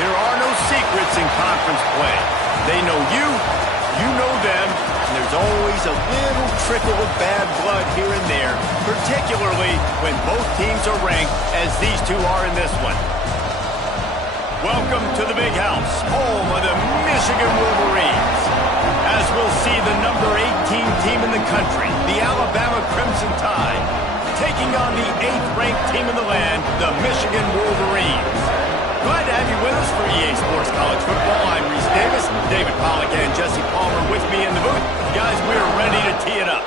There are no secrets in conference play. They know you, you know them, and there's always a little trickle of bad blood here and there, particularly when both teams are ranked as these two are in this one. Welcome to the Big House, home of the Michigan Wolverines. As we'll see the number 18 team in the country, the Alabama Crimson Tide, taking on the 8th-ranked team in the land, the Michigan Wolverines. Glad to have you with us for EA Sports College Football. I'm Reese Davis, David Pollack and Jesse Palmer with me in the booth. Guys, we are ready to tee it up.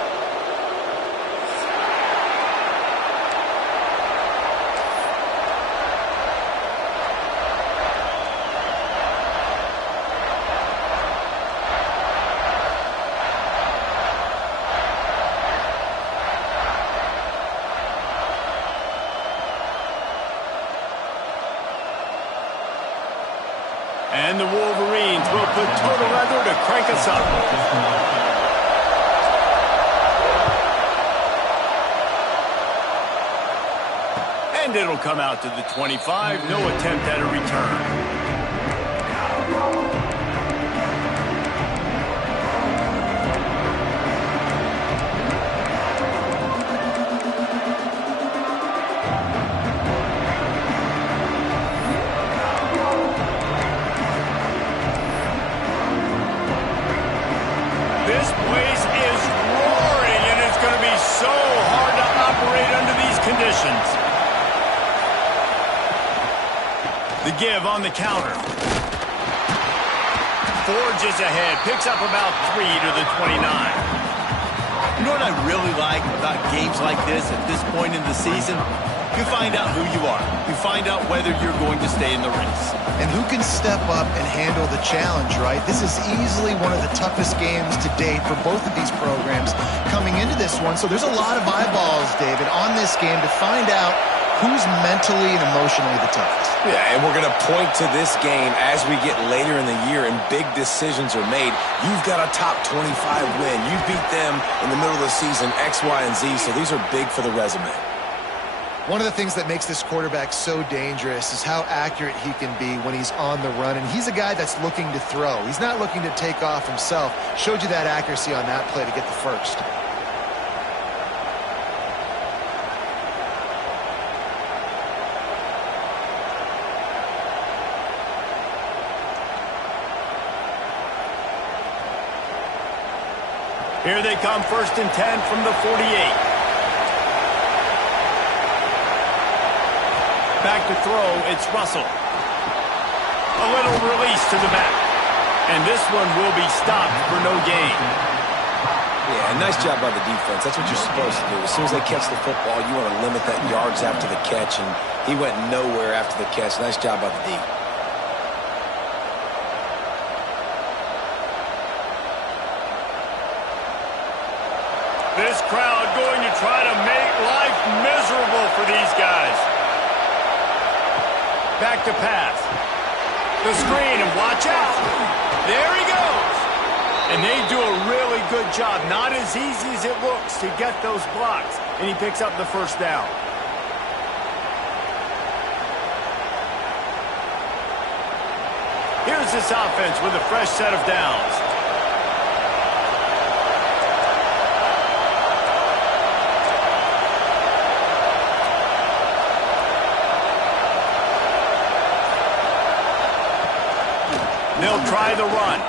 And the Wolverines will put total leather to crank us up. And it'll come out to the 25. No attempt at a return. This place is roaring, and it's going to be so hard to operate under these conditions. The give on the counter. Forges ahead, picks up about 3 to the 29. You know what I really like about games like this at this point in the season? You find out who you are. You find out whether you're going to stay in the race. And who can step up and handle the challenge, right? This is easily one of the toughest games to date for both of these programs coming into this one. So there's a lot of eyeballs, David, on this game to find out who's mentally and emotionally the toughest. Yeah, and we're going to point to this game as we get later in the year and big decisions are made. You've got a top 25 win. You beat them in the middle of the season, X, Y, and Z, so these are big for the resume. One of the things that makes this quarterback so dangerous is how accurate he can be when he's on the run. And he's a guy that's looking to throw. He's not looking to take off himself. Showed you that accuracy on that play to get the first. Here they come, 1st and 10 from the 48. Back to throw, it's Russell. A little release to the back. And this one will be stopped for no gain. Yeah, nice job by the defense. That's what you're supposed to do. As soon as they catch the football, you want to limit that yards after the catch, and he went nowhere after the catch. Nice job by the D. This crowd going to try to make life miserable for these guys. Back to pass. The screen, and watch out. There he goes. And they do a really good job. Not as easy as it looks to get those blocks. And he picks up the first down. Here's this offense with a fresh set of downs. They'll try the run.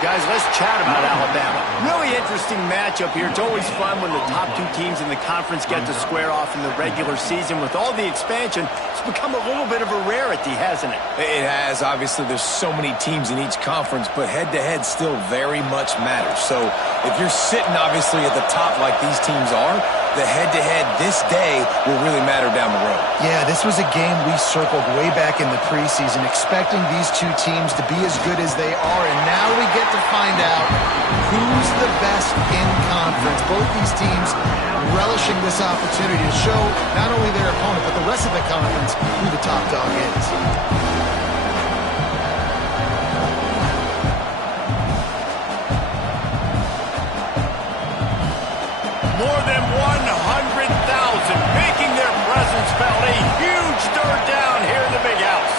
Guys, let's chat about Alabama. Really interesting matchup here. It's always fun when the top two teams in the conference get to square off in the regular season. With all the expansion, it's become a little bit of a rarity, hasn't it? It has. Obviously, there's so many teams in each conference, but head-to-head still very much matters. So if you're sitting, obviously, at the top like these teams are, the head-to-head this day will really matter down the road. Yeah, this was a game we circled way back in the preseason, expecting these two teams to be as good as they are, and now we get to find out who's the best in conference. Both these teams relishing this opportunity to show not only their opponent, but the rest of the conference who the top dog is. More than 100,000 making their presence felt. A huge third down here in the Big House.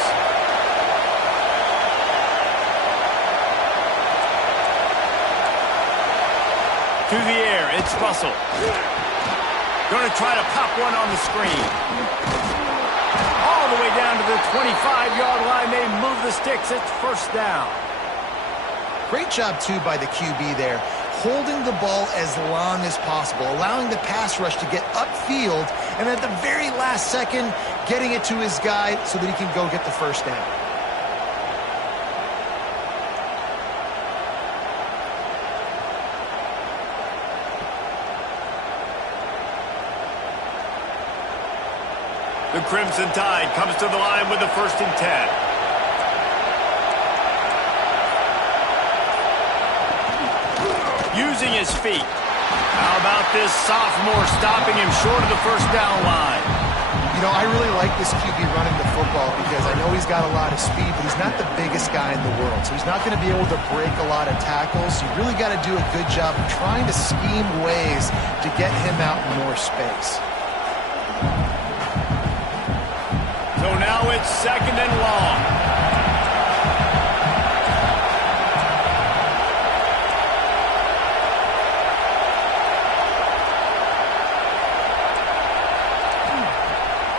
Through the air, it's Russell. Going to try to pop one on the screen. All the way down to the 25-yard line. They move the sticks. It's first down. Great job, too, by the QB there, holding the ball as long as possible, allowing the pass rush to get upfield, and at the very last second, getting it to his guy so that he can go get the first down. The Crimson Tide comes to the line with the 1st and 10. Using his feet. How about this sophomore stopping him short of the first down line? You know, I really like this QB running the football because I know he's got a lot of speed, but he's not the biggest guy in the world. So he's not going to be able to break a lot of tackles. You really got to do a good job of trying to scheme ways to get him out in more space. So now it's 2nd and long.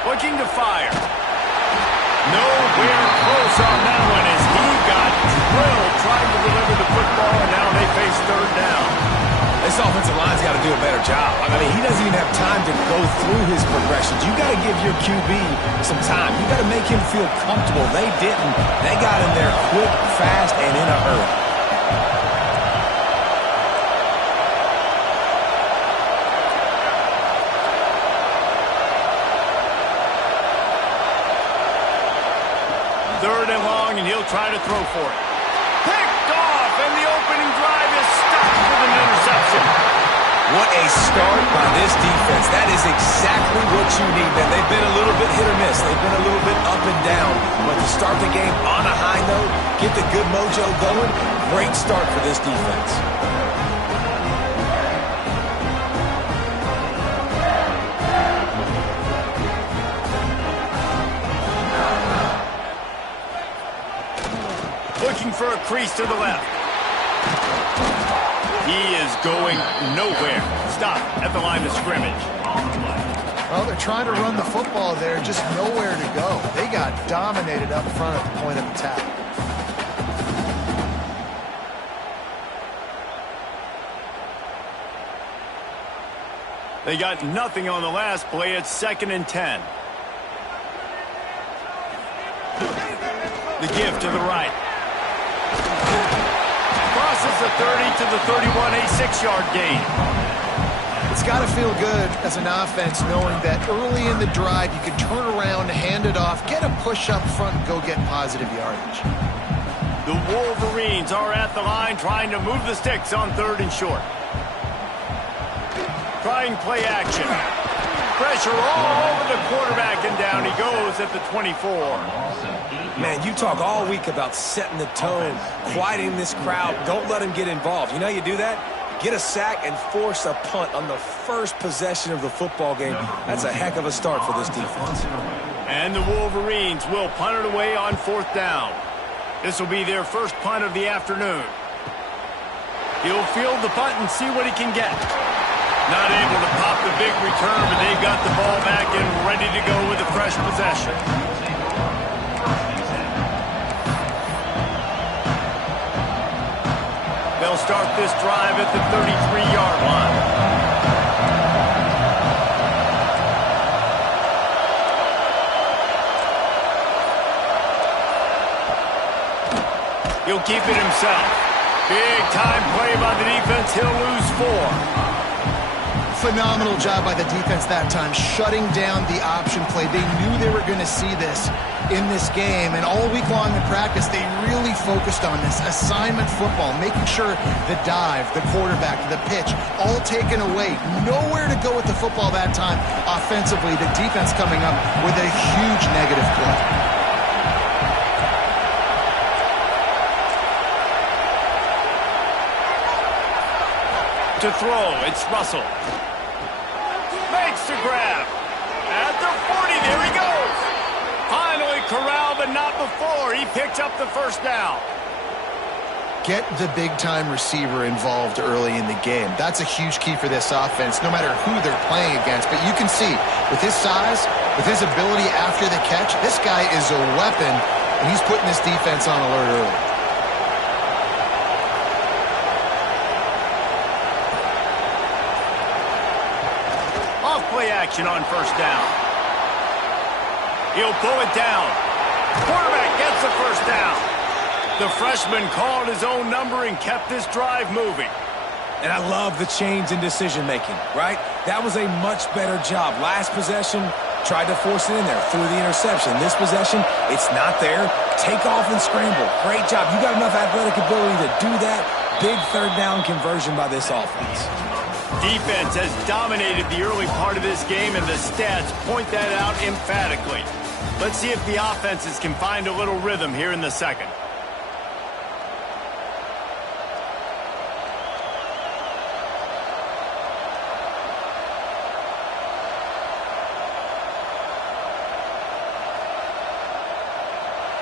Looking to fire. Nowhere close on that one as he got drilled trying to deliver the football, and now they face 3rd down. This offensive line's got to do a better job. I mean, he doesn't even have time to go through his progressions. You got to give your QB some time. You got to make him feel comfortable. They didn't. They got him there quick, fast, and in a hurry. Third and long, and he'll try to throw for it. Picked off, and the opening drive is stopped with an interception. What a start by this defense. That is exactly what you need, man. They've been a little bit hit or miss. They've been a little bit up and down. But to start the game on a high note, get the good mojo going, great start for this defense. Looking for a crease to the left. He is going nowhere. Stop at the line of scrimmage. Well, they're trying to run the football there, just nowhere to go. They got dominated up front at the point of attack. They got nothing on the last play. It's 2nd and 10. The give to the right. Crosses the 30 to the 31, a 6-yard gain. It's got to feel good as an offense knowing that early in the drive you can turn around, hand it off, get a push up front, and go get positive yardage. The Wolverines are at the line trying to move the sticks on 3rd and short. Trying play action. Pressure all over the quarterback, and down he goes at the 24. Man, you talk all week about setting the tone, quieting this crowd. Don't let them get involved. You know how you do that? Get a sack and force a punt on the first possession of the football game. That's a heck of a start for this defense. And the Wolverines will punt it away on 4th down. This will be their first punt of the afternoon. He'll field the punt and see what he can get. Not able to pop the big return, but they've got the ball back and ready to go with a fresh possession. They'll start this drive at the 33-yard line. He'll keep it himself. Big time play by the defense. He'll lose 4. Phenomenal job by the defense that time, shutting down the option play. They knew they were going to see this in this game, and all week long in practice, they really focused on this assignment football, making sure the dive, the quarterback, the pitch, all taken away. Nowhere to go with the football that time. Offensively, the defense coming up with a huge negative play. To throw, it's Russell. Makes the grab. At the 40, there he goes. Finally corralled, but not before. He picked up the first down. Get the big-time receiver involved early in the game. That's a huge key for this offense, no matter who they're playing against. But you can see, with his size, with his ability after the catch, this guy is a weapon, and he's putting this defense on alert early. Off-play action on first down. He'll pull it down. Quarterback gets the first down. The freshman called his own number and kept this drive moving. And I love the change in decision-making, right? That was a much better job. Last possession, tried to force it in there, threw the interception. This possession, it's not there. Take off and scramble. Great job. You got enough athletic ability to do that. Big third down conversion by this offense. Defense has dominated the early part of this game, and the stats point that out emphatically. Let's see if the offenses can find a little rhythm here in the second.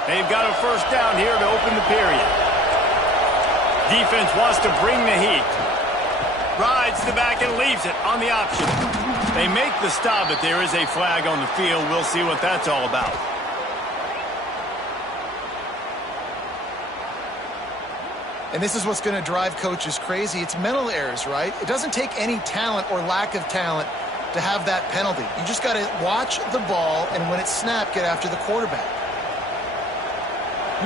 They've got a first down here to open the period. Defense wants to bring the heat. Rides the back and leaves it on the option. They make the stop, but there is a flag on the field. We'll see what that's all about. And this is what's going to drive coaches crazy. It's mental errors, right? It doesn't take any talent or lack of talent to have that penalty. You just got to watch the ball, and when it's snapped, get after the quarterback.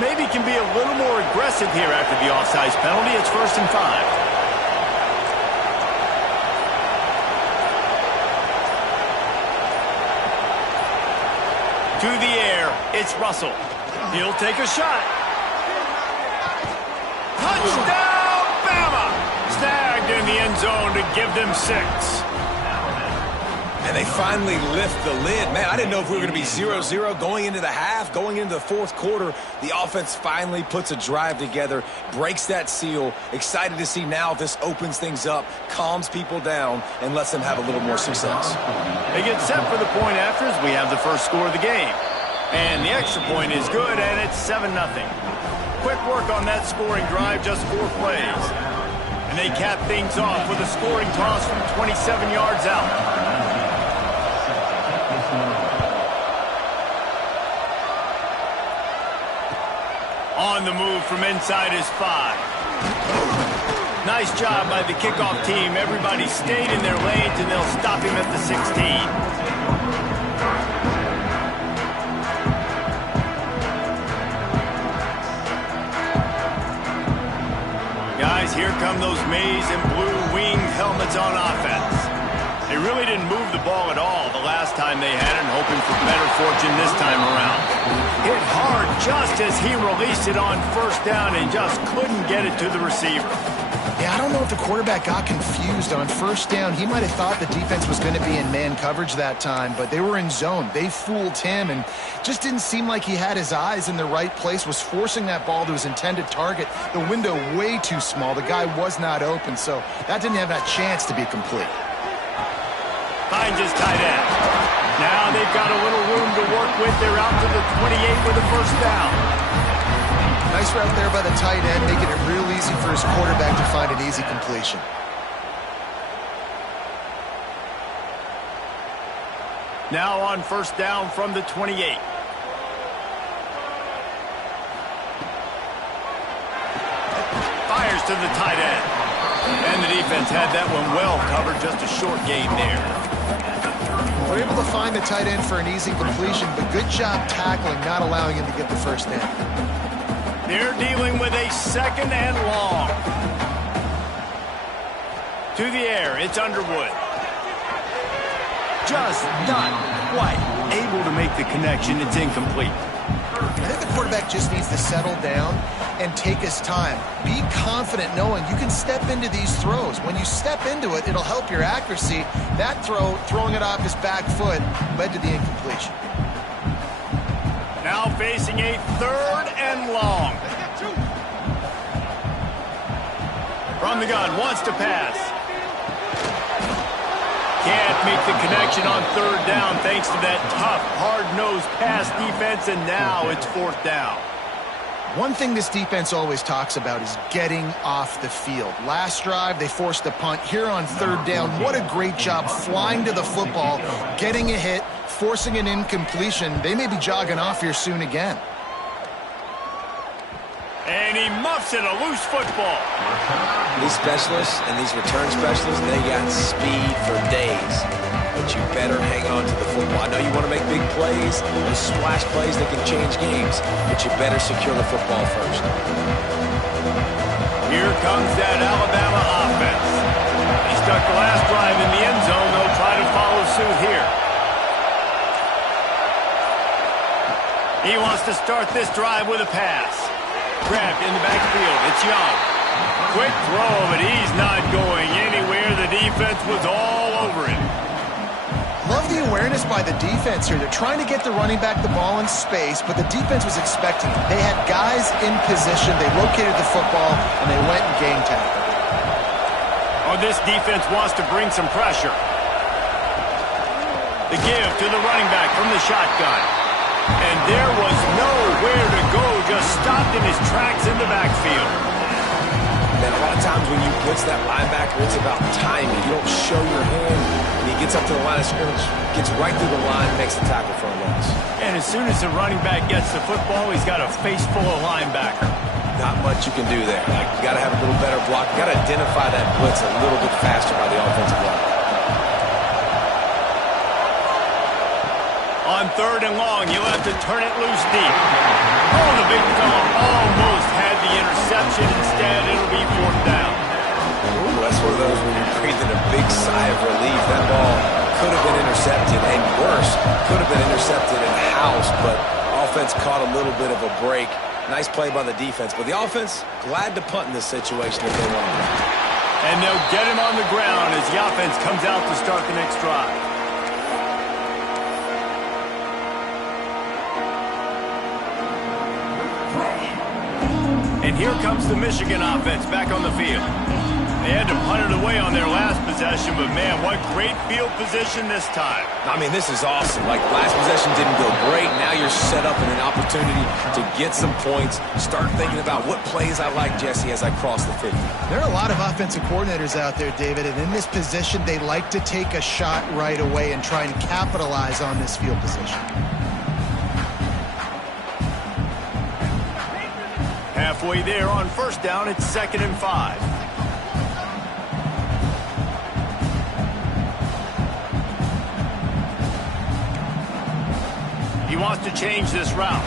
Maybe can be a little more aggressive here after the offsides penalty. It's 1st and 5. To the air, it's Russell. He'll take a shot. Touchdown, Bama! Snagged in the end zone to give them 6. And they finally lift the lid. Man, I didn't know if we were going to be 0-0 going into the half, going into the fourth quarter. The offense finally puts a drive together, breaks that seal. Excited to see now if this opens things up, calms people down, and lets them have a little more success. They get set for the point after as we have the first score of the game. And the extra point is good, and it's 7-0. Quick work on that scoring drive, just 4 plays. And they cap things off with a scoring toss from 27 yards out. On the move from inside his 5. Nice job by the kickoff team. Everybody stayed in their lanes, and they'll stop him at the 16. Guys, here come those maize and blue winged helmets on offense. They really didn't move the ball at all the last time they had it, hoping for better fortune this time around. Hit hard just as he released it on first down and just couldn't get it to the receiver. Yeah, I don't know if the quarterback got confused on first down. He might have thought the defense was going to be in man coverage that time, but they were in zone. They fooled him and just didn't seem like he had his eyes in the right place, was forcing that ball to his intended target. The window way too small. The guy was not open, so that didn't have that chance to be complete. Finds his tight end. Now they've got a little room to work with. They're out to the 28 with a first down. Nice route there by the tight end, making it real easy for his quarterback to find an easy completion. Now on first down from the 28. Fires to the tight end. And the defense had that one well covered, just a short gain there. We're able to find the tight end for an easy completion, but good job tackling, not allowing him to get the first down. They're dealing with a 2nd and long. To the air, it's Underwood. Just not quite able to make the connection. It's incomplete. I think the quarterback just needs to settle down and take his time. Be confident knowing you can step into these throws. When you step into it, it'll help your accuracy. That throw, throwing it off his back foot, led to the incompletion. Now facing a 3rd and long. From the gun, wants to pass. Can't make the connection on 3rd down thanks to that tough, hard-nosed pass defense, and now it's 4th down. One thing this defense always talks about is getting off the field. Last drive, they forced a punt. Here on third down, what a great job flying to the football, getting a hit, forcing an incompletion. They may be jogging off here soon again. And he muffs it, a loose football. These specialists and these return specialists, they got speed for days. But you better hang on to the football. I know you want to make big plays, those splash plays that can change games, but you better secure the football first. Here comes that Alabama offense. They stuck the last drive in the end zone. They'll try to follow suit here. He wants to start this drive with a pass. Grabbed in the backfield. It's Young. Quick throw, but he's not going anywhere. The defense was all over him. Love the awareness by the defense here. They're trying to get the running back the ball in space, but the defense was expecting it. They had guys in position. They located the football, and they went and game tackled. Oh, this defense wants to bring some pressure. The give to the running back from the shotgun. And there was nowhere to go, just stopped in his tracks in the backfield. And a lot of times when you blitz that linebacker, it's about timing. You don't show your hand, and he gets up to the line of scrimmage, gets right through the line, makes the tackle for a loss. And as soon as the running back gets the football, he's got a face full of linebacker. Not much you can do there. Like, you got to have a little better block. You got to identify that blitz a little bit faster by the offensive line. On third and long, you'll have to turn it loose deep. Oh, the big fella almost had the interception. Instead, it'll be fourth down. Ooh, that's one of those when you're breathing a big sigh of relief. That ball could have been intercepted, and worse, could have been intercepted in house, but offense caught a little bit of a break. Nice play by the defense, but the offense glad to punt in this situation if they want to. And they'll get him on the ground as the offense comes out to start the next drive. And here comes the Michigan offense back on the field. They had to punt it away on their last possession, but man, what great field position this time. I mean, this is awesome. Like, last possession didn't go great. Now you're set up in an opportunity to get some points. Start thinking about what plays I like, Jesse, as I cross the 50. There are a lot of offensive coordinators out there, David, and in this position, they like to take a shot right away and try and capitalize on this field position. Halfway there on first down, it's 2nd and 5. He wants to change this route.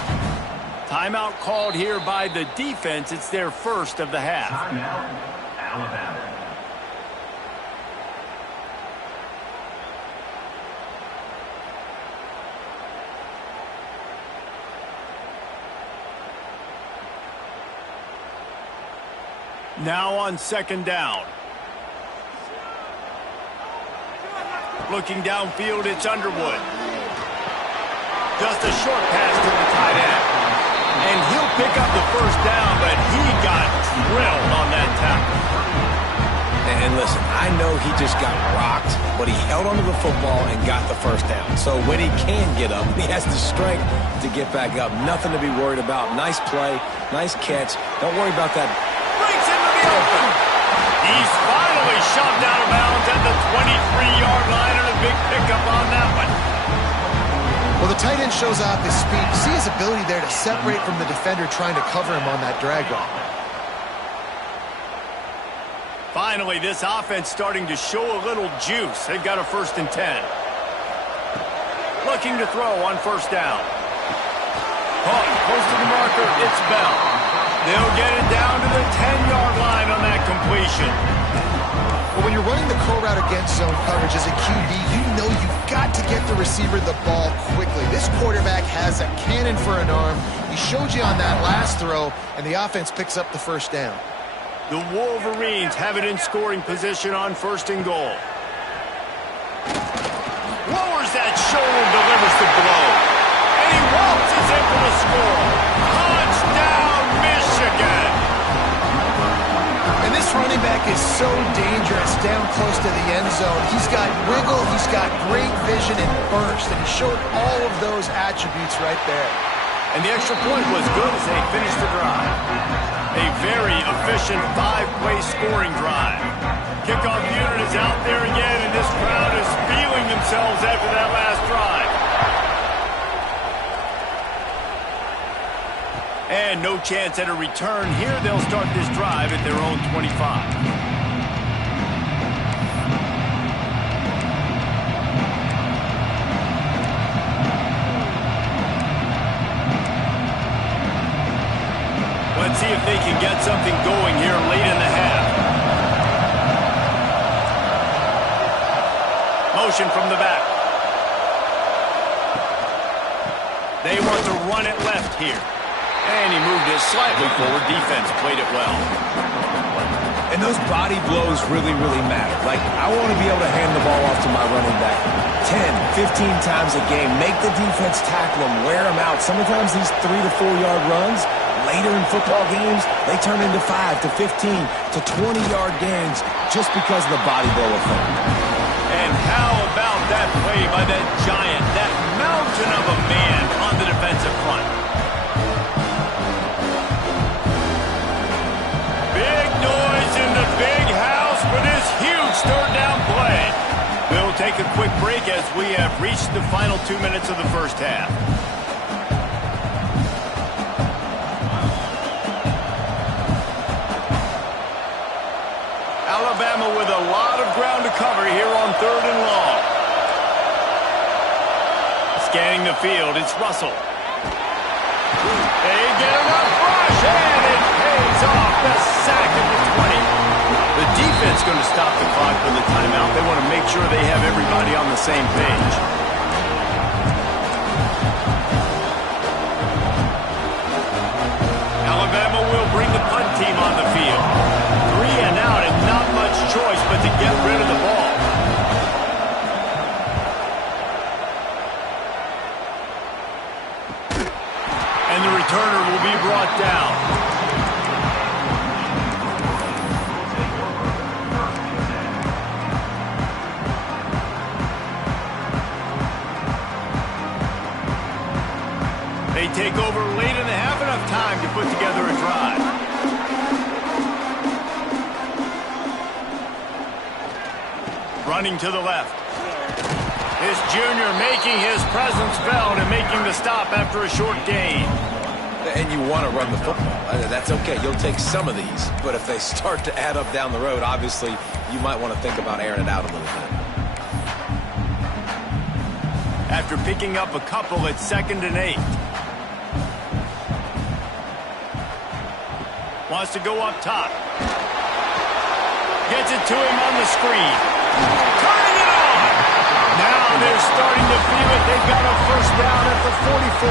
Timeout called here by the defense. It's their first of the half. Timeout, Alabama. Now on 2nd down. Looking downfield, it's Underwood. Just a short pass to the tight end. And he'll pick up the first down, but he got drilled on that tackle. And listen, I know he just got rocked, but he held onto the football and got the first down. So when he can get up, he has the strength to get back up. Nothing to be worried about. Nice play, nice catch. Don't worry about that. Breaks into the open. He's finally shoved out of bounds at the 23-yard line, and a big pickup on that one. Well, the tight end shows off his speed. You see his ability there to separate from the defender trying to cover him on that drag route. Finally, this offense starting to show a little juice. They've got a 1st and 10. Looking to throw on first down. Caught close to the marker. It's Bell. They'll get it down to the 10-yard line on that completion. Well, when you're running the curl route against zone coverage as a QB, you know you've got to get the receiver the ball quickly. This quarterback has a cannon for an arm. He showed you on that last throw, and the offense picks up the first down. The Wolverines have it in scoring position on 1st and goal. Lowers that shoulder, delivers the blow. And he waltzes in for the score. Touchdown, Michigan! And this running back is so dangerous down close to the end zone. He's got wiggle, he's got great vision and burst, and he showed all of those attributes right there. And the extra point was good as they finished starts the drive. A very efficient 5-play scoring drive. Kickoff unit is out there again, and this crowd is feeling themselves after that last drive. And no chance at a return here. They'll start this drive at their own 25. Let's see if they can get something going here late in the half. Motion from the back. They want to run it left here. And he moved it slightly forward. Defense played it well. And those body blows really, really matter. Like, I want to be able to hand the ball off to my running back 10, 15 times a game. Make the defense tackle them, wear them out. Sometimes these 3 to 4 yard runs, later in football games, they turn into 5 to 15 to 20-yard gains just because of the body blow effect. And how about that play by that giant, that mountain of a man on the defensive front? Big noise in the big house for this huge third down play. We'll take a quick break as we have reached the final 2 minutes of the first half. Alabama with a lot of ground to cover here on 3rd and long. Scanning the field, it's Russell. They get enough rush, and it pays off. The sack at the 20. The defense going to stop the clock for the timeout. They want to make sure they have everybody on the same page. Alabama will bring the punt team on the field. 3 and out, and not much choice but to get rid of the ball. And the returner will be brought down. They take over late in the half, enough time to put together a drive. Running to the left. This junior making his presence felt and making the stop after a short gain. And you want to run the football. That's okay. You'll take some of these. But if they start to add up down the road, obviously, you might want to think about airing it out a little bit. After picking up a couple, it's 2nd and 8. Wants to go up top. Gets it to him on the screen. Turning it on! Now they're starting to feel it. They've got a first down at the 44.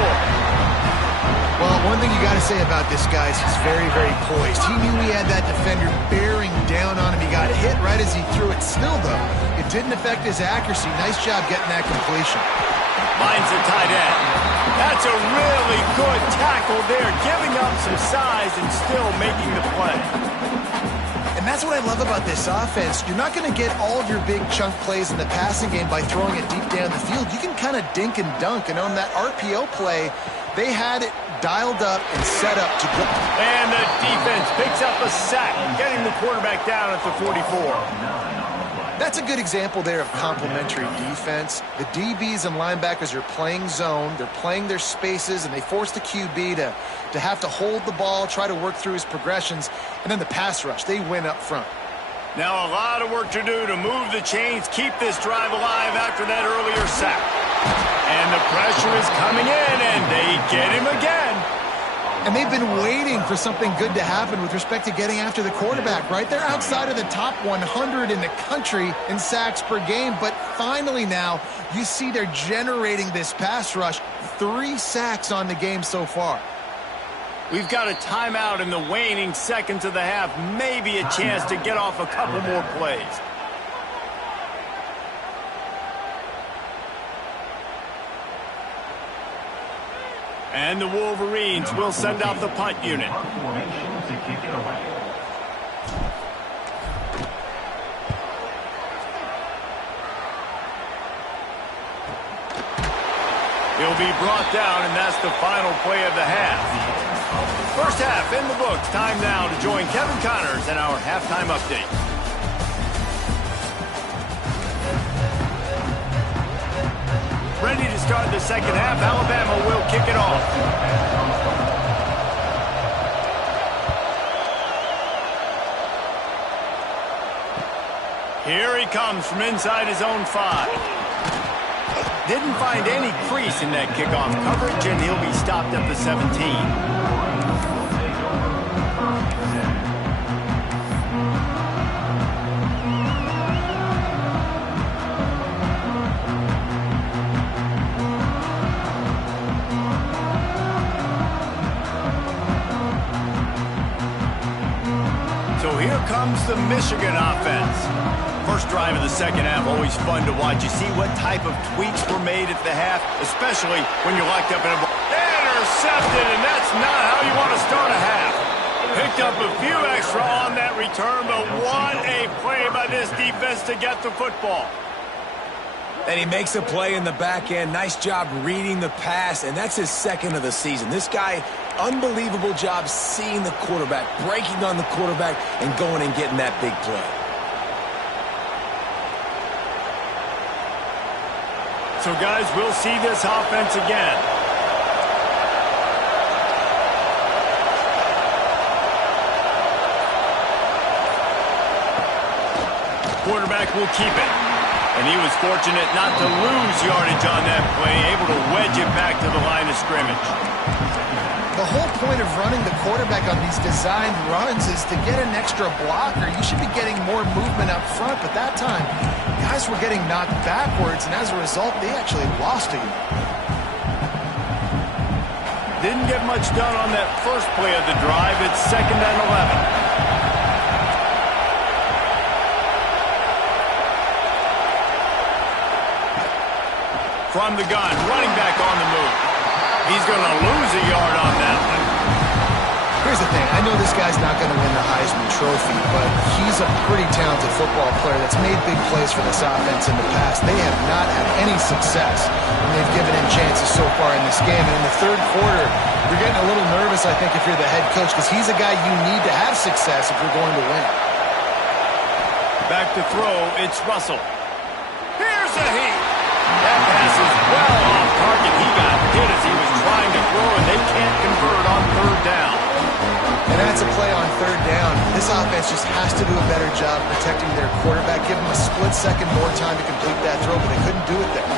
Well, one thing you got to say about this guy is he's very, very poised. He knew he had that defender bearing down on him. He got hit right as he threw it. Still, though, it didn't affect his accuracy. Nice job getting that completion. Finds the tight end. That's a really good tackle there, giving up some size and still making the play. And that's what I love about this offense. You're not going to get all of your big chunk plays in the passing game by throwing it deep down the field. You can kind of dink and dunk. And on that RPO play, they had it dialed up and set up to go. And the defense picks up a sack, getting the quarterback down at the 44. That's a good example there of complementary defense. The DBs and linebackers are playing zone. They're playing their spaces, and they force the QB to have to hold the ball, try to work through his progressions. And then the pass rush, they win up front. Now a lot of work to do to move the chains, keep this drive alive after that earlier sack. And the pressure is coming in, and they get him again. And they've been waiting for something good to happen with respect to getting after the quarterback, right? They're outside of the top 100 in the country in sacks per game, but finally now you see they're generating this pass rush. 3 sacks on the game so far. We've got a timeout in the waning seconds of the half, maybe a chance to get off a couple more plays. And the Wolverines will send out the punt unit. He'll be brought down, and that's the final play of the half. First half in the books. Time now to join Kevin Connors in our halftime update. Ready to start the second half. Alabama will kick it off. Here he comes from inside his own 5. Didn't find any crease in that kickoff coverage, and he'll be stopped at the 17. So here comes the Michigan offense. First drive of the second half, always fun to watch. You see what type of tweaks were made at the half, especially when you're locked up in a ball. Intercepted, and that's not how you want to start a half. Picked up a few extra on that return, but what a play by this defense to get the football. And he makes a play in the back end. Nice job reading the pass, and that's his second of the season. This guy, unbelievable job seeing the quarterback, breaking on the quarterback, and going and getting that big play. So, guys, we'll see this offense again. Quarterback will keep it. And he was fortunate not to lose yardage on that play, able to wedge it back to the line of scrimmage. The whole point of running the quarterback on these designed runs is to get an extra blocker. You should be getting more movement up front, but that time, guys were getting knocked backwards, and as a result, they actually lost a yard. Didn't get much done on that first play of the drive. It's 2nd and 11. From the gun, running back on the move. He's going to lose a yard on that one. Here's the thing. I know this guy's not going to win the Heisman Trophy, but he's a pretty talented football player that's made big plays for this offense in the past. They have not had any success when they've given him chances so far in this game. And in the third quarter, you're getting a little nervous, I think, if you're the head coach, because he's a guy you need to have success if you're going to win. Back to throw, it's Russell. Here's a heat. That pass is well off target. He got hit as he was trying to throw, and they can't convert on third down. And that's a play on third down. This offense just has to do a better job protecting their quarterback. Give him a split second more time to complete that throw, but they couldn't do it there.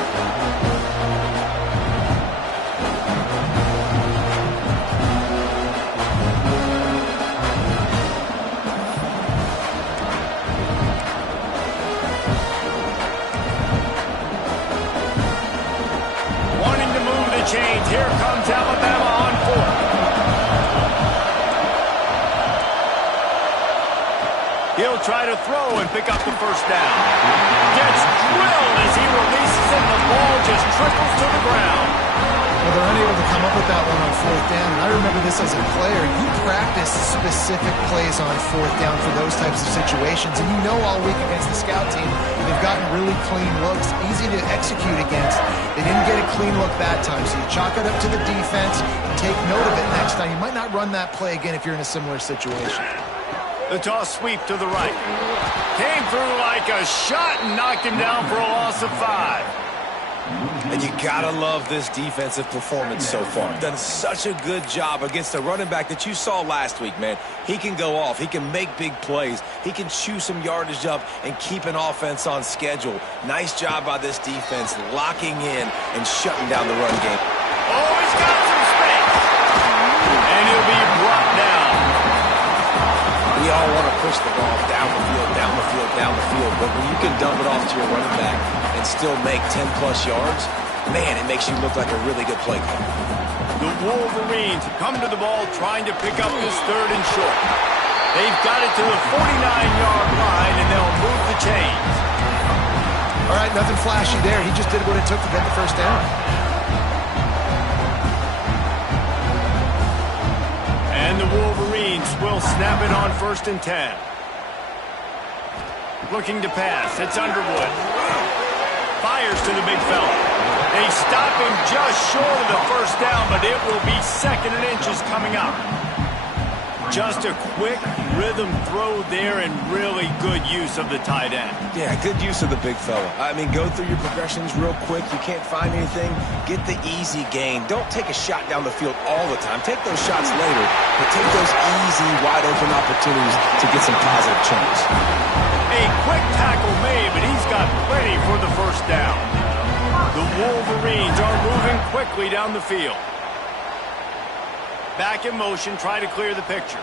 Change. Here comes Alabama on 4th. He'll try to throw and pick up the first down. Gets drilled as he releases it, and the ball just trickles to the ground. Well, they're unable to come up with that one on 4th down, and I remember this as a player. You practice specific plays on 4th down for those types of situations, and you know all week against the scout team, they've gotten really clean looks, easy to execute against. They didn't get a clean look that time, so you chalk it up to the defense and take note of it next time. You might not run that play again if you're in a similar situation. The toss sweep to the right. Came through like a shot and knocked him down for a loss of 5. And you gotta love this defensive performance so far. Done such a good job against the running back that you saw last week, man. He can go off. He can make big plays. He can chew some yardage up and keep an offense on schedule. Nice job by this defense locking in and shutting down the run game. Oh, he's got some space. And he'll be brought down. We all want to push the ball down the field, down the field, down the field. But when you can dump it off to your running back and still make 10-plus yards, man, it makes you look like a really good play caller. The Wolverines come to the ball trying to pick up this 3rd and short. They've got it to the 49-yard line, and they'll move the chains. All right, nothing flashy there. He just did what it took to get the first down. And the Wolverines will snap it on 1st and 10. Looking to pass. It's Underwood. Fires to the big fella. They stop him just short of the first down, but it will be 2nd and inches coming up. Just a quick rhythm throw there and really good use of the tight end. Yeah, good use of the big fella. I mean, go through your progressions real quick. You can't find anything. Get the easy gain. Don't take a shot down the field all the time. Take those shots later, but take those easy, wide-open opportunities to get some positive chunks. A quick tackle made, but he's got plenty for the first down. The Wolverines are moving quickly down the field. Back in motion, try to clear the picture.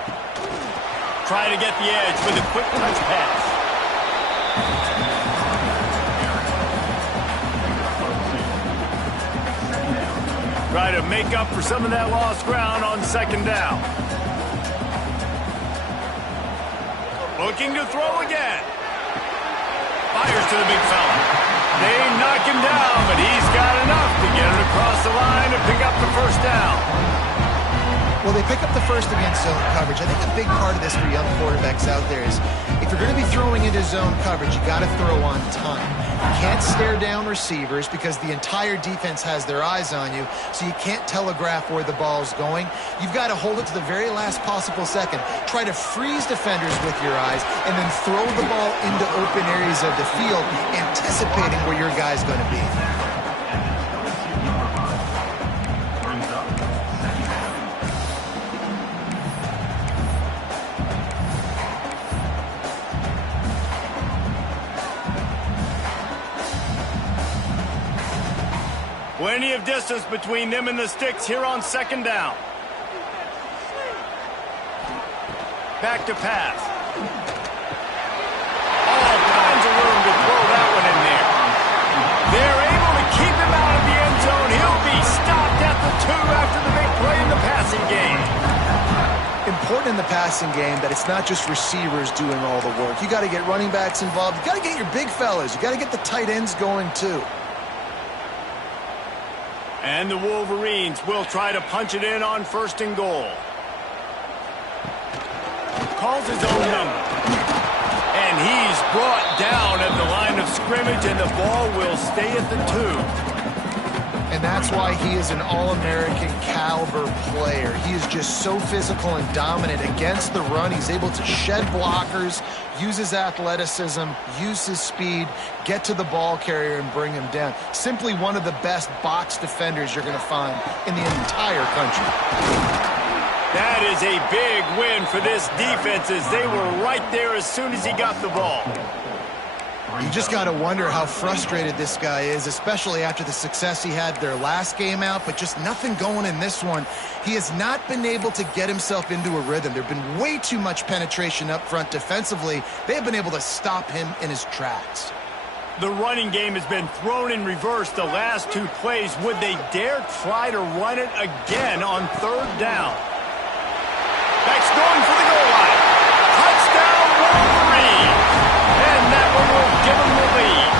Try to get the edge with a quick touch pass. Try to make up for some of that lost ground on 2nd down. Looking to throw again. Fires to the big fella. They knock him down, but he's got enough to get it across the line and pick up the first down. Well, they pick up the first against zone coverage. I think a big part of this for young quarterbacks out there is if you're going to be throwing into zone coverage, you got to throw on time. You can't stare down receivers because the entire defense has their eyes on you, so you can't telegraph where the ball's going. You've got to hold it to the very last possible second. Try to freeze defenders with your eyes and then throw the ball into open areas of the field, anticipating where your guy's going to be. Plenty of distance between them and the sticks here on 2nd down. Back to pass. All kinds of room to throw that one in there. They're able to keep him out of the end zone. He'll be stopped at the 2 after the big play in the passing game. Important in the passing game that it's not just receivers doing all the work. You got to get running backs involved. You got to get your big fellas. You got to get the tight ends going too. And the Wolverines will try to punch it in on 1st and goal. Calls his own number. And he's brought down at the line of scrimmage, and the ball will stay at the 2. And that's why he is an All-American caliber player. He is just so physical and dominant against the run. He's able to shed blockers, use his athleticism, use his speed, get to the ball carrier and bring him down. Simply one of the best box defenders you're going to find in the entire country. That is a big win for this defense as they were right there as soon as he got the ball. You just got to wonder how frustrated this guy is, especially after the success he had their last game out, but just nothing going in this one. He has not been able to get himself into a rhythm. There have been way too much penetration up front defensively. They have been able to stop him in his tracks. The running game has been thrown in reverse the last 2 plays. Would they dare try to run it again on 3rd down? That's going for the goal line. Touchdown, Wolverine. And that one will give him the lead.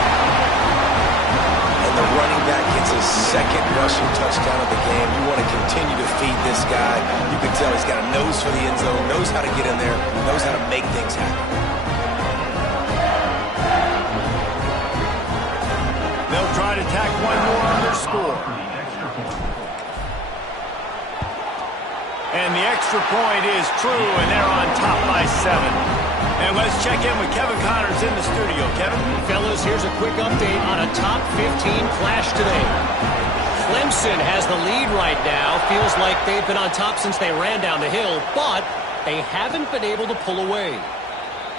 And the running back gets his 2nd rushing touchdown of the game. You want to continue to feed this guy. You can tell he's got a nose for the end zone, knows how to get in there, knows how to make things happen. They'll try to tack one more on their score. And the extra point is true, and they're on top by 7. And let's check in with Kevin Connors in the studio. Kevin? Fellas, here's a quick update on a top 15 clash today. Clemson has the lead right now. Feels like they've been on top since they ran down the hill, but they haven't been able to pull away.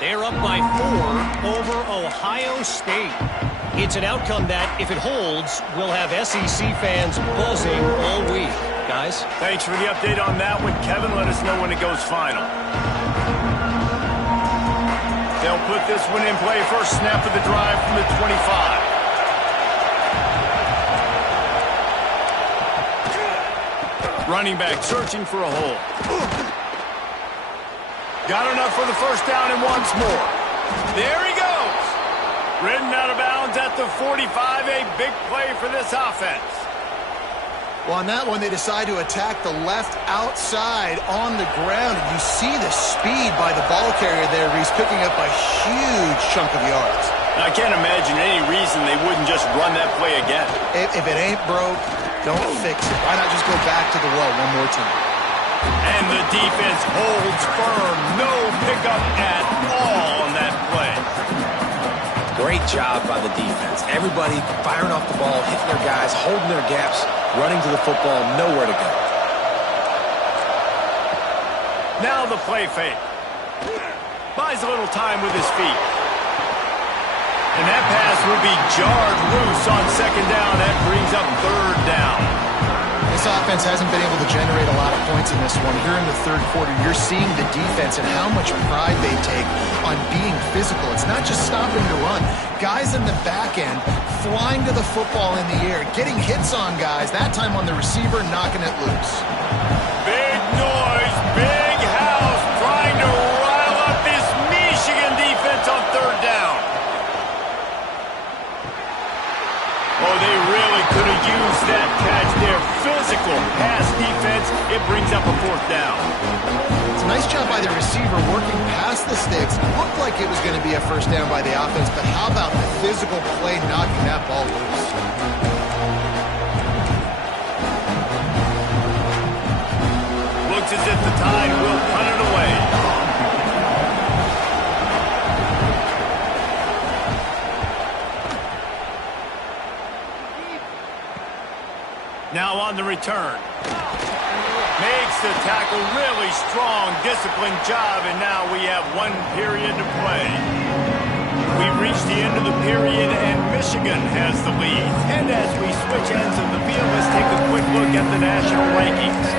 They're up by 4 over Ohio State. It's an outcome that, if it holds, will have SEC fans buzzing all week. Guys? Thanks for the update on that one, Kevin. Let us know when it goes final. They'll put this one in play. First snap of the drive from the 25. Running back searching for a hole. Got enough for the first down and once more. There he goes. Ridden out of bounds at the 45. A big play for this offense. Well, on that one, they decide to attack the left outside on the ground. And you see the speed by the ball carrier there. He's picking up a huge chunk of yards. I can't imagine any reason they wouldn't just run that play again. If it ain't broke, don't fix it. Why not just go back to the well one more time? And the defense holds firm. No pickup at all on that play. Great job by the defense. Everybody firing off the ball, hitting their guys, holding their gaps, running to the football, nowhere to go. Now the play fake. Buys a little time with his feet. And that pass will be jarred loose on second down. That brings up third down. This offense hasn't been able to generate a lot of points in this one. Here in the third quarter, you're seeing the defense and how much pride they take on being physical. It's not just stopping to run. Guys in the back end flying to the football in the air, getting hits on guys, that time on the receiver, knocking it loose. Big noise, big house, trying to rile up this Michigan defense on third down. Oh, they really could have used that catch there. Physical pass defense. It brings up a fourth down. It's a nice job by the receiver working past the sticks. It looked like it was going to be a first down by the offense, but how about the physical play knocking that ball loose? Looks as if the Tide will punt it away. Now on the return. Makes the tackle, really strong, disciplined job, and now we have one period to play. We've reached the end of the period, and Michigan has the lead. And as we switch ends of the field, let's take a quick look at the national rankings.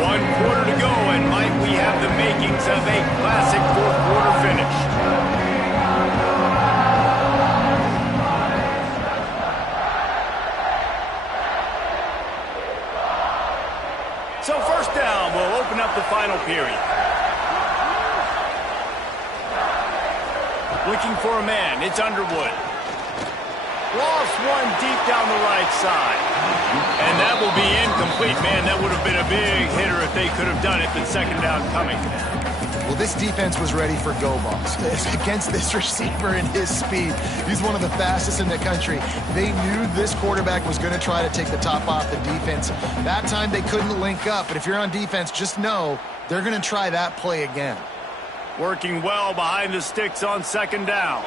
1 quarter to go, and might we have the makings of a classic fourth quarter finish. So first down, we'll open up the final period. Looking for a man, it's Underwood. Lost one deep down the right side. And that will be incomplete. Man, that would have been a big hitter if they could have done it, but second down coming. Well, this defense was ready for go balls against this receiver and his speed. He's one of the fastest in the country. They knew this quarterback was going to try to take the top off the defense. That time they couldn't link up, but if you're on defense, just know they're going to try that play again. Working well behind the sticks on second down.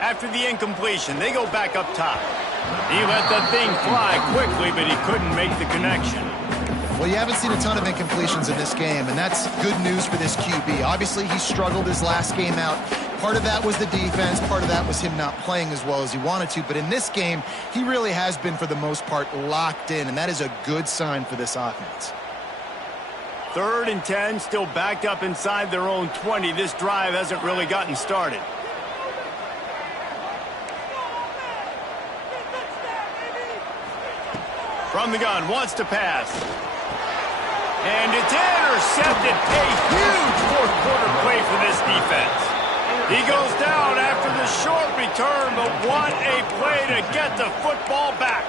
After the incompletion, they go back up top. He let that thing fly quickly, but he couldn't make the connection. Well, you haven't seen a ton of incompletions in this game, and that's good news for this QB. Obviously, he struggled his last game out. Part of that was the defense. Part of that was him not playing as well as he wanted to. But in this game, he really has been, for the most part, locked in, and that is a good sign for this offense. 3rd and 10, still backed up inside their own 20. This drive hasn't really gotten started. From the gun, wants to pass. And it's intercepted. A huge fourth quarter play for this defense. He goes down after the short return, but what a play to get the football back.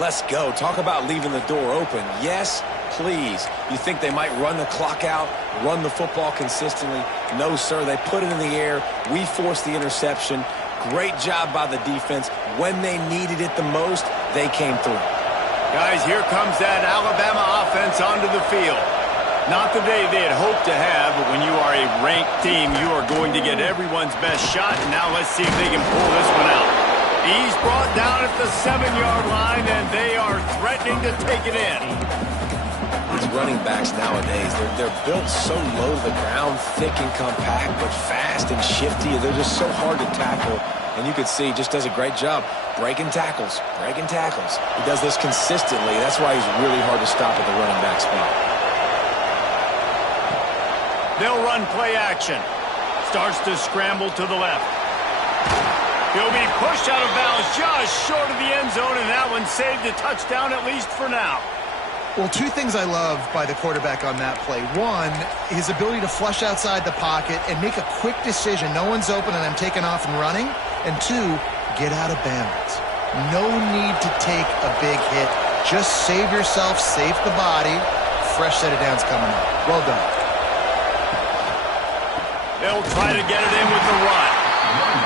Let's go. Talk about leaving the door open. Yes, please. You think they might run the clock out, run the football consistently? No, sir. They put it in the air. We forced the interception. Great job by the defense. When they needed it the most, they came through. Guys, here comes that Alabama offense onto the field. Not the day they had hoped to have, but when you are a ranked team, you are going to get everyone's best shot. And now let's see if they can pull this one out. He's brought down at the 7-yard line, and they are threatening to take it in. These running backs nowadays, they're built so low to the ground, thick and compact, but fast and shifty. They're just so hard to tackle. And you can see he just does a great job breaking tackles, breaking tackles. He does this consistently. That's why he's really hard to stop at the running back spot. They'll run play action. Starts to scramble to the left. He'll be pushed out of bounds just short of the end zone, and that one saved a touchdown, at least for now. Well, 2 things I love by the quarterback on that play. 1, his ability to flush outside the pocket and make a quick decision. No one's open and I'm taking off and running. And 2, get out of bounds. No need to take a big hit Just save yourself, save the body. Fresh set of downs coming up. Well done. They'll try to get it in with the run.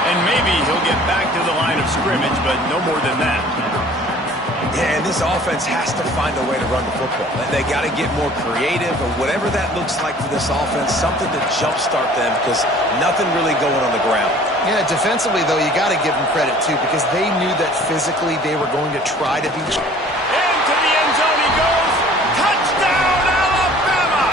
And maybe he'll get back to the line of scrimmage, but no more than that. Yeah, and this offense has to find a way to run the football. They got to get more creative, or whatever that looks like for this offense, something to jumpstart them, because nothing really going on the ground. Yeah, defensively, though, you got to give them credit, too, because they knew that physically they were going to try to be... Into the end zone he goes. Touchdown, Alabama!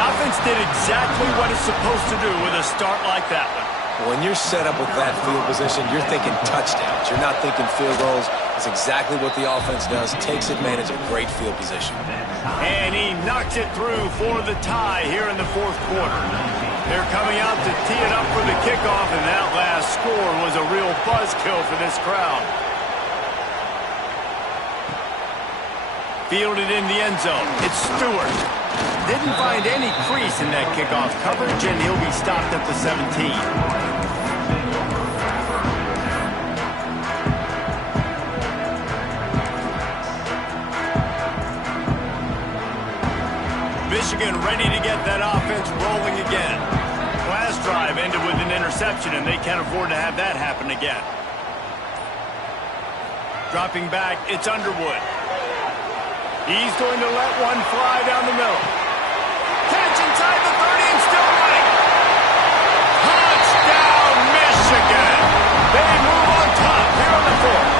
The offense did exactly what it's supposed to do with a start like that one. When you're set up with that field position, you're thinking touchdowns. You're not thinking field goals. It's exactly what the offense does. Takes advantage of great field position. And he knocks it through for the tie here in the fourth quarter. They're coming out to tee it up for the kickoff, and that last score was a real buzzkill for this crowd. Fielded in the end zone. It's Stewart. Didn't find any crease in that kickoff coverage, and he'll be stopped at the 17. Michigan ready to get that offense rolling again. Last drive ended with an interception, and they can't afford to have that happen again. Dropping back, it's Underwood. He's going to let one fly down the middle. Catch inside the 30 and still running. Touchdown, Michigan. They move on top here on the fourth.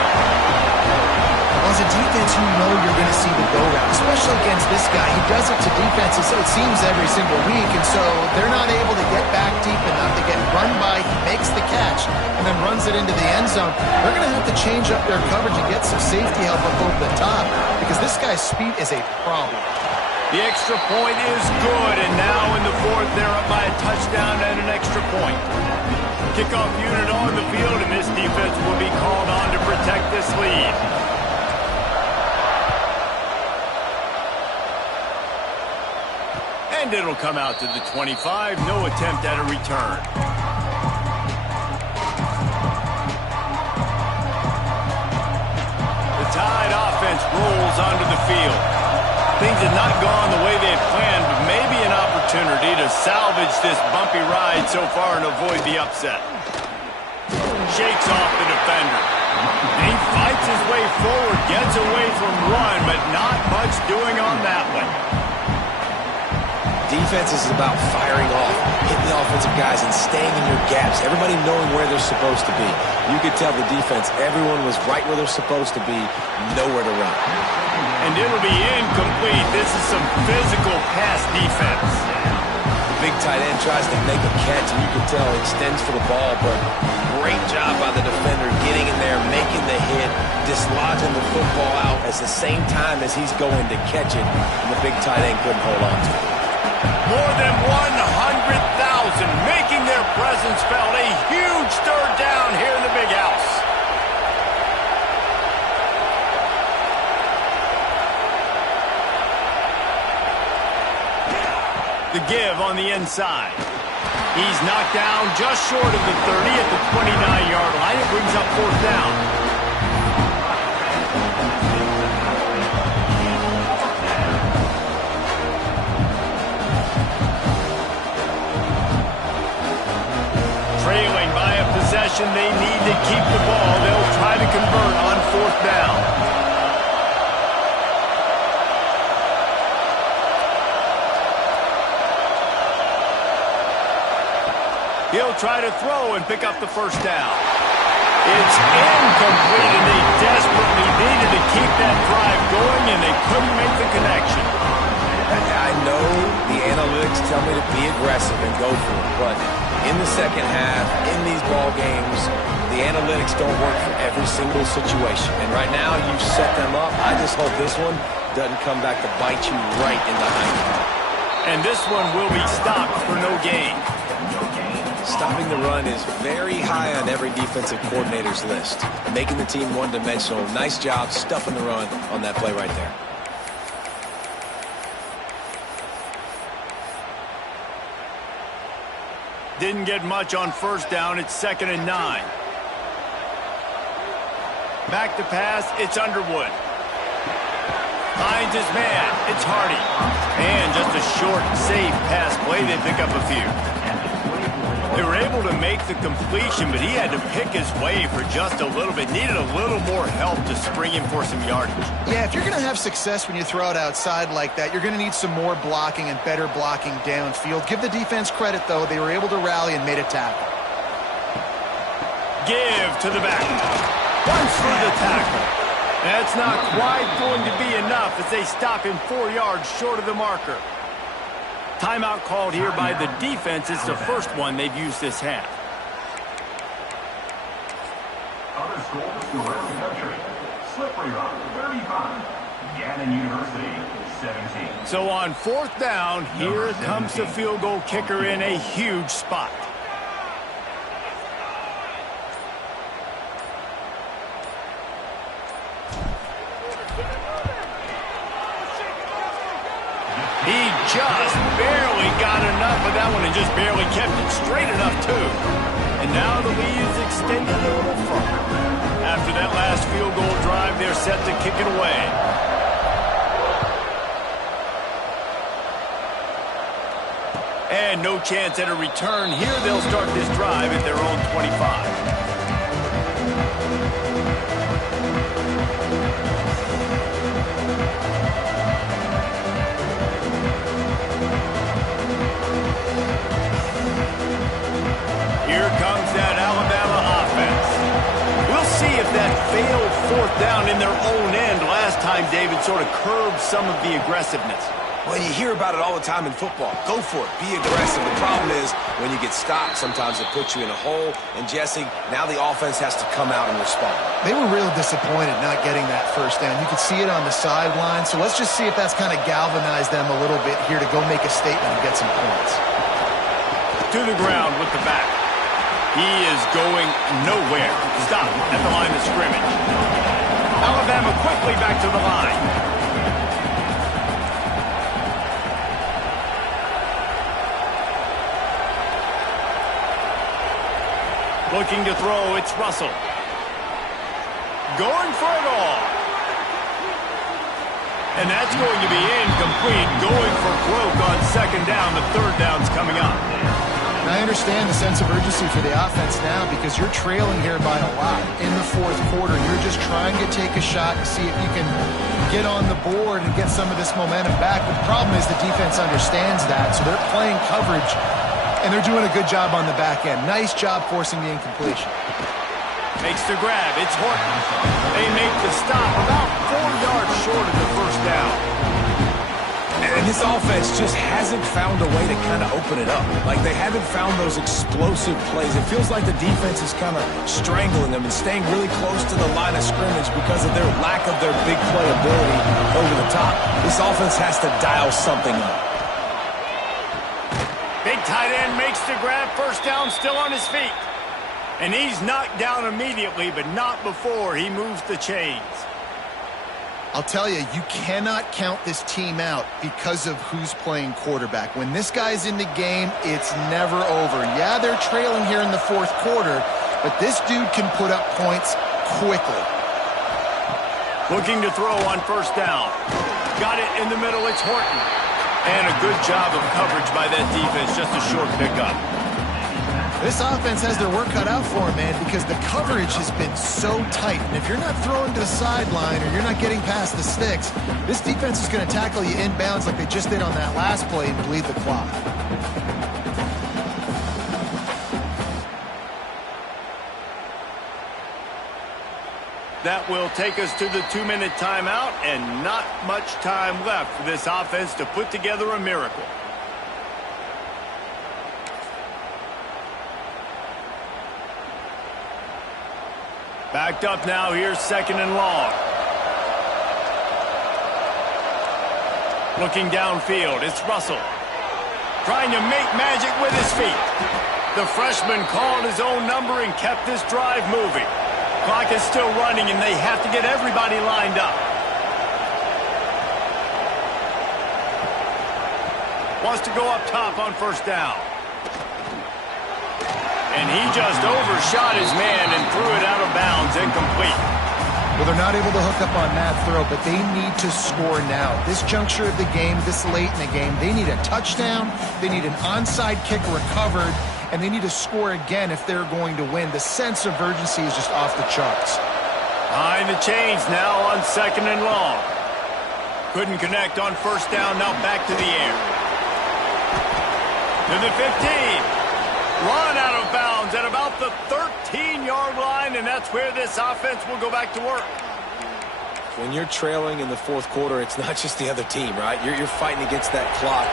Well, as a defense, you know you're going to see the go route, especially against this guy. He does it to defenses, it seems, every single week, and so they're not able to get back deep enough to get run by. He makes the catch and then runs it into the end zone. They're going to have to change up their coverage and get some safety help up over the top because this guy's speed is a problem. The extra point is good, and now in the fourth, they're up by a touchdown and an extra point. Kickoff unit on the field, and this defense will be called on to protect this lead. And it'll come out to the 25. No attempt at a return. The Tide offense rolls onto the field. Things have not gone the way they had planned, but maybe an opportunity to salvage this bumpy ride so far and avoid the upset. Shakes off the defender. And he fights his way forward, gets away from one, but not much doing on that one. Defense is about firing off, hitting the offensive guys, and staying in your gaps. Everybody knowing where they're supposed to be. You could tell the defense, everyone was right where they're supposed to be, nowhere to run. And it'll be incomplete. This is some physical pass defense. The big tight end tries to make a catch, and you can tell he extends for the ball, but great job by the defender getting in there, making the hit, dislodging the football out at the same time as he's going to catch it, and the big tight end couldn't hold on to it. More than 100,000 making their presence felt. A huge third down here in the big house. The give on the inside. He's knocked down just short of the 30 at the 29-yard line. It brings up fourth down. Trailing by a possession, they need to keep the ball. They'll try to convert on fourth down. He'll try to throw and pick up the first down. It's incomplete, and they desperately needed to keep that drive going, and they couldn't make the connection. I know the analytics tell me to be aggressive and go for it, but in the second half, in these ball games, the analytics don't work for every single situation. And right now, you've set them up. I just hope this one doesn't come back to bite you right in the hind. And this one will be stopped for no gain. Stopping the run is very high on every defensive coordinator's list. Making the team one-dimensional. Nice job stuffing the run on that play right there. Didn't get much on first down. It's 2nd and 9. Back to pass, it's Underwood. Finds his man, it's Hardy. And just a short, safe pass play, they pick up a few. They were able to make the completion, but he had to pick his way for just a little bit. Needed a little more help to spring him for some yardage. Yeah, if you're going to have success when you throw it outside like that, you're going to need some more blocking and better blocking downfield. Give the defense credit, though. They were able to rally and made a tackle. Give to the back. Runs through the tackle. That's not quite going to be enough as they stop him 4 yards short of the marker. Timeout called here by the defense. It's the first one they've used this half. Other schools around the country. Slippery Rock, 35. Gannon University, 17. So on 4th down, here comes the field goal kicker in a huge spot. He just barely got enough of that one and just barely kept it straight enough, too. And now the lead is extended a little further. After that last field goal drive, they're set to kick it away. And no chance at a return here. They'll start this drive at their own 25. Here comes that Alabama offense. We'll see if that failed 4th down in their own end last time, David, sort of curbed some of the aggressiveness. Well, you hear about it all the time in football. Go for it. Be aggressive. The problem is when you get stopped, sometimes it puts you in a hole. And, Jesse, now the offense has to come out and respond. They were real disappointed not getting that first down. You could see it on the sideline. So let's just see if that's kind of galvanized them a little bit here to go make a statement and get some points. To the ground with the back. He is going nowhere. Stop at the line of scrimmage. Alabama quickly back to the line. Looking to throw, it's Russell. Going for it all. And that's going to be incomplete. Going for broke on 2nd down. The 3rd down's coming up. And I understand the sense of urgency for the offense now because you're trailing here by a lot in the 4th quarter. You're just trying to take a shot to see if you can get on the board and get some of this momentum back. But the problem is the defense understands that, so they're playing coverage, and they're doing a good job on the back end. Nice job forcing the incompletion. Makes the grab. It's Horton. They make the stop about 4 yards short of the 1st down. And this offense just hasn't found a way to kind of open it up. Like they haven't found those explosive plays. It feels like the defense is kind of strangling them and staying really close to the line of scrimmage because of their lack of their big play ability over the top. This offense has to dial something up. Big tight end makes the grab. 1st down, still on his feet. And he's knocked down immediately, but not before he moves the chains. I'll tell you, you cannot count this team out because of who's playing quarterback. When this guy's in the game, it's never over. Yeah, they're trailing here in the 4th quarter, but this dude can put up points quickly. Looking to throw on 1st down. Got it in the middle, it's Horton. And a good job of coverage by that defense, just a short pickup. This offense has their work cut out for them, man, because the coverage has been so tight. And if you're not throwing to the sideline or you're not getting past the sticks, this defense is going to tackle you inbounds like they just did on that last play and bleed the clock. That will take us to the 2-minute timeout, and not much time left for this offense to put together a miracle. Backed up now, here's 2nd and long. Looking downfield, it's Russell. Trying to make magic with his feet. The freshman called his own number and kept this drive moving. Clock is still running, and they have to get everybody lined up. Wants to go up top on 1st down. And he just overshot his man and threw it out of bounds, incomplete. Well, they're not able to hook up on that throw, but they need to score now. This juncture of the game, this late in the game, they need a touchdown, they need an onside kick recovered, and they need to score again if they're going to win. The sense of urgency is just off the charts. Behind the chains now on 2nd and long. Couldn't connect on 1st down, now back to the air. To the 15. Run out of bounds at about the 13-yard line, and that's where this offense will go back to work. When you're trailing in the 4th quarter, it's not just the other team, right? You're fighting against that clock.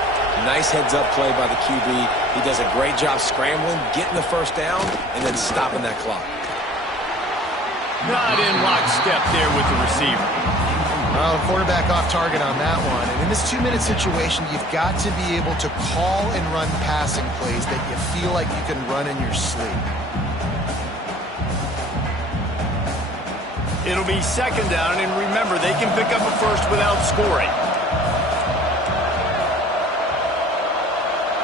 Nice heads-up play by the QB. He does a great job scrambling, getting the 1st down, and then stopping that clock. Not in lockstep there with the receiver. Well, quarterback off target on that one. And in this 2-minute situation, you've got to be able to call and run passing plays that you feel like you can run in your sleep. It'll be 2nd down, and remember, they can pick up a first without scoring.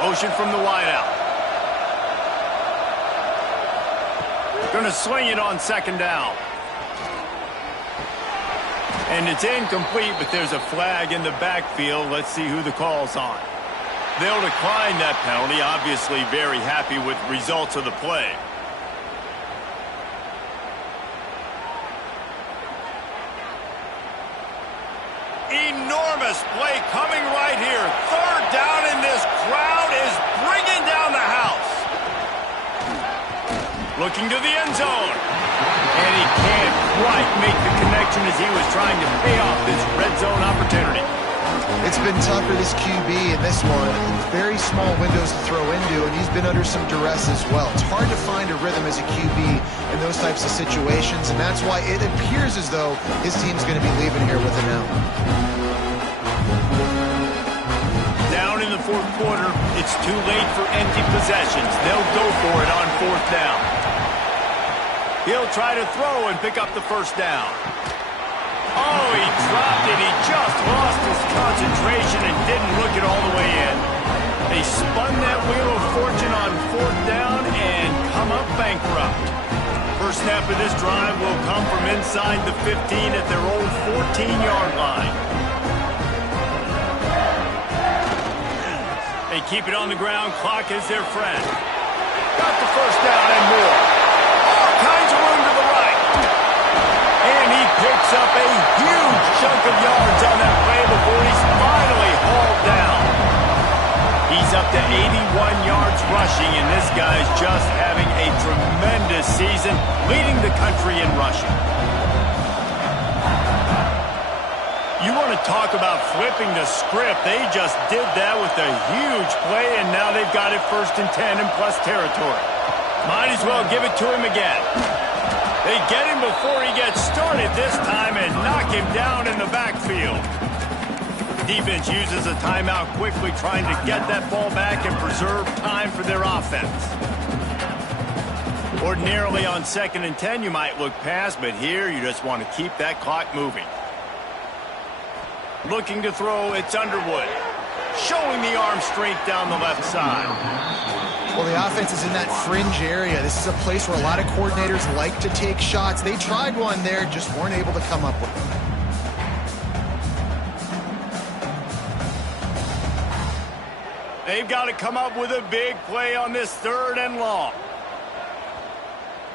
Motion from the wideout. Gonna sling it on 2nd down. And it's incomplete, but there's a flag in the backfield. Let's see who the call's on. They'll decline that penalty, obviously very happy with the results of the play. Enormous play coming right here. 3rd down, and this crowd is bringing down the house. Looking to the end zone. And he can't quite make the connection as he was trying to pay off this red zone opportunity. It's been tough for this QB in this one. Very small windows to throw into, and he's been under some duress as well. It's hard to find a rhythm as a QB in those types of situations, and that's why it appears as though his team's going to be leaving here with an L. Down in the 4th quarter, it's too late for empty possessions. They'll go for it on 4th down. He'll try to throw and pick up the 1st down. Oh, he dropped it. He just lost his concentration and didn't look it all the way in. They spun that wheel of fortune on 4th down and come up bankrupt. First snap of this drive will come from inside the 15 at their own 14-yard line. They keep it on the ground. Clock is their friend. Got the 1st down and more. All kinds of room to the right. And he picks up a huge chunk of yards on that play before he's finally hauled down. He's up to 81 yards rushing, and this guy's just having a tremendous season, leading the country in rushing. You want to talk about flipping the script. They just did that with a huge play, and now they've got it 1st and 10 in plus territory. Might as well give it to him again. They get him before he gets started this time and knock him down in the backfield. Defense uses a timeout quickly, trying to get that ball back and preserve time for their offense. Ordinarily on 2nd and 10, you might look past, but here you just want to keep that clock moving. Looking to throw, it's Underwood. Showing the arm strength down the left side. Well, the offense is in that fringe area. This is a place where a lot of coordinators like to take shots. They tried one there, just weren't able to come up with it. They've got to come up with a big play on this 3rd and long.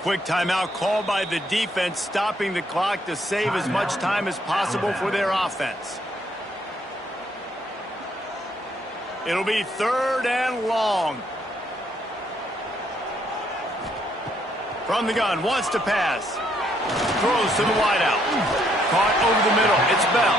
Quick timeout called by the defense, stopping the clock to save as much time as possible for their offense. It'll be 3rd and long. From the gun, wants to pass. Throws to the wideout. Caught over the middle. It's Bell.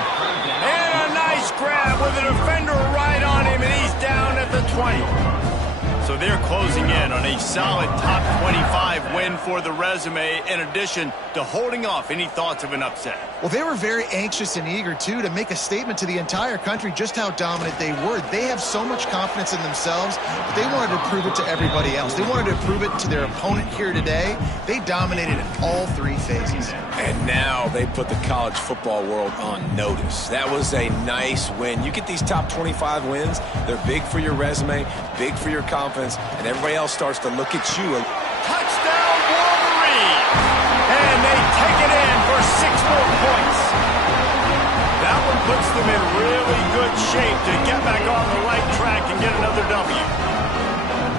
And a nice grab with a defender right on him, and he's down at the 20. So they're closing in on a solid top 25 win for the resume, in addition to holding off any thoughts of an upset. Well, they were very anxious and eager, too, to make a statement to the entire country just how dominant they were. They have so much confidence in themselves, but they wanted to prove it to everybody else. They wanted to prove it to their opponent here today. They dominated in all 3 phases. And now they put the college football world on notice. That was a nice win. You get these top 25 wins, they're big for your resume, big for your confidence, and everybody else starts to look at you. Touchdown, Wolverine! And they take it in for 6 more puts them in really good shape to get back on the right track and get another W.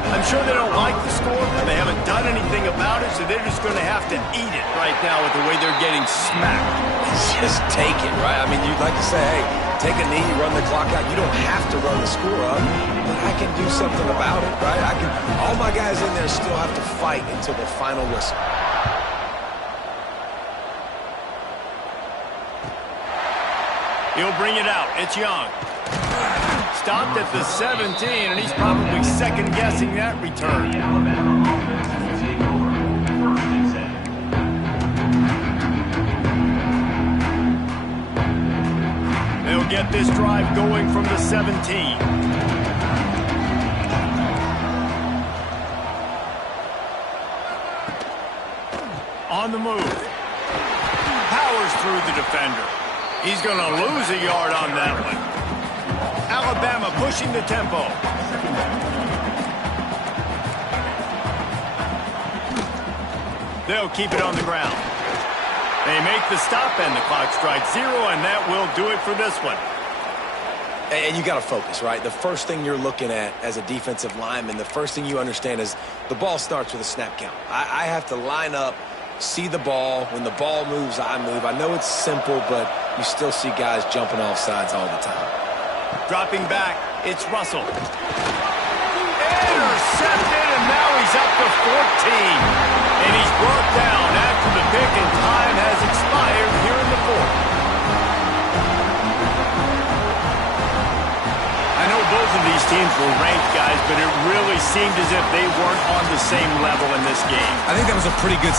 I'm sure they don't like the score, and they haven't done anything about it, so they're just going to have to eat it right now with the way they're getting smacked. Just take it, right? I mean, you'd like to say, hey, take a knee, run the clock out. You don't have to run the score up, but I can do something about it, right? All my guys in there still have to fight until the final whistle. He'll bring it out. It's Young. Stopped at the 17, and he's probably second-guessing that return. They'll get this drive going from the 17. On the move. Powers through the defender. He's going to lose a yard on that one. Alabama pushing the tempo. They'll keep it on the ground. They make the stop, and the clock strikes 0, and that will do it for this one. And you got to focus, right? The first thing you're looking at as a defensive lineman, the first thing you understand is the ball starts with a snap count. I have to line up, see the ball. When the ball moves, I move. I know it's simple, but you still see guys jumping off sides all the time. Dropping back, it's Russell. Intercepted, and now he's up to 14. And he's brought down after the pick, and time has expired here in the fourth. I know both of these teams were ranked, guys, but it really seemed as if they weren't on the same level in this game. I think that was a pretty good